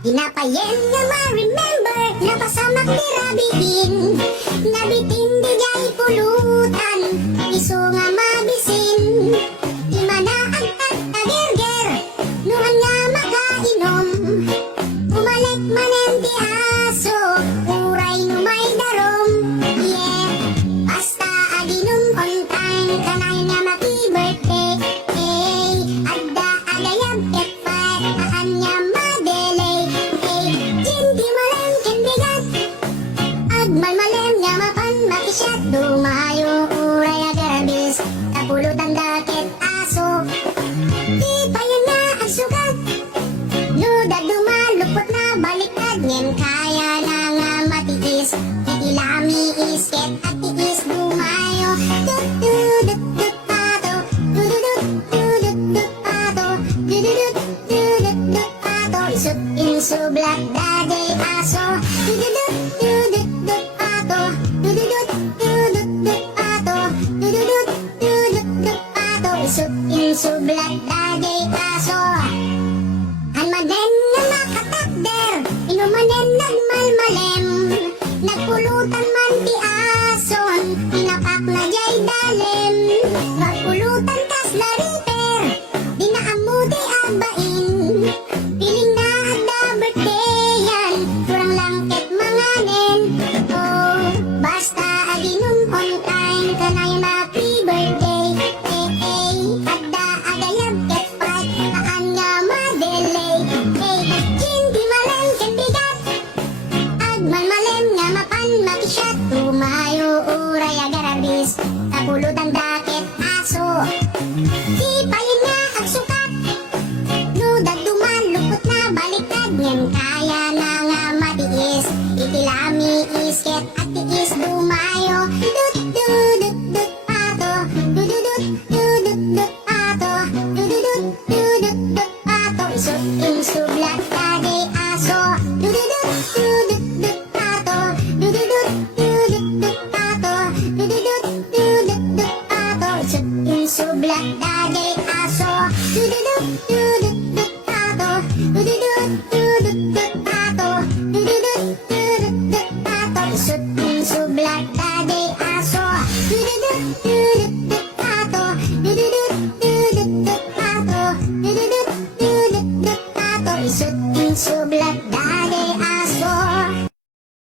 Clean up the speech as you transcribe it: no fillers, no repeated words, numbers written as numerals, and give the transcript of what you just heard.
Ginapayen nga ma-remember, napasamak ni Rabihin. Nabitin di jay pulutan, iso nga mabisin. Di manaag at agerger, nuhan nga makainom. Umalik manen di aso, uray numay darom. Yeah, basta aginom on time, kanay nga maki-birthday. Hey, adda agayab et fight, kaan nga madelay. Hey, hindi maleng kinbigat, agmalmalem nga mapan makisyat. Dumayo uray agarabis, kapulutan dakit aso. Di pa yan na ang sugat, nuda dumalupot na baliktad. Ngem kaya na nga matiis, itilami isket at tiis. Dumayo dut dut dut pato, dududut dudut dut pato, dududut dudut dut pato. Isut insublat dade aso, dududut dudut dut pato, dududut dudut dut pato, dududut dudut dut pato. Isut insublat dade aso. Hanmanen nga makatakder, inumanen nagmalmalem. Nagpulutan man ti ason, pinapak na jay dalem. Magpulutan kas lariter, di na amo di abain. Piling na ada birthdayan, kurang langket manganen. Oh, basta aginum on time, kanay happy birthday. Adda agayab ket fight, kaan nga madelay. Hindi maleng ken bigat, agmalmalem nga mapan makisyat. Tumayo uray agarabis, kapulutan dakit aso. Di payin nga ag sukat, nudag dumalupot na baliktad. Ngem kaya na nga matiis, itilami isket at tiis. Dumayo dut dudut dut pato, dududut dudut dut pato, dududut dudut dut pato. Isut insublat dade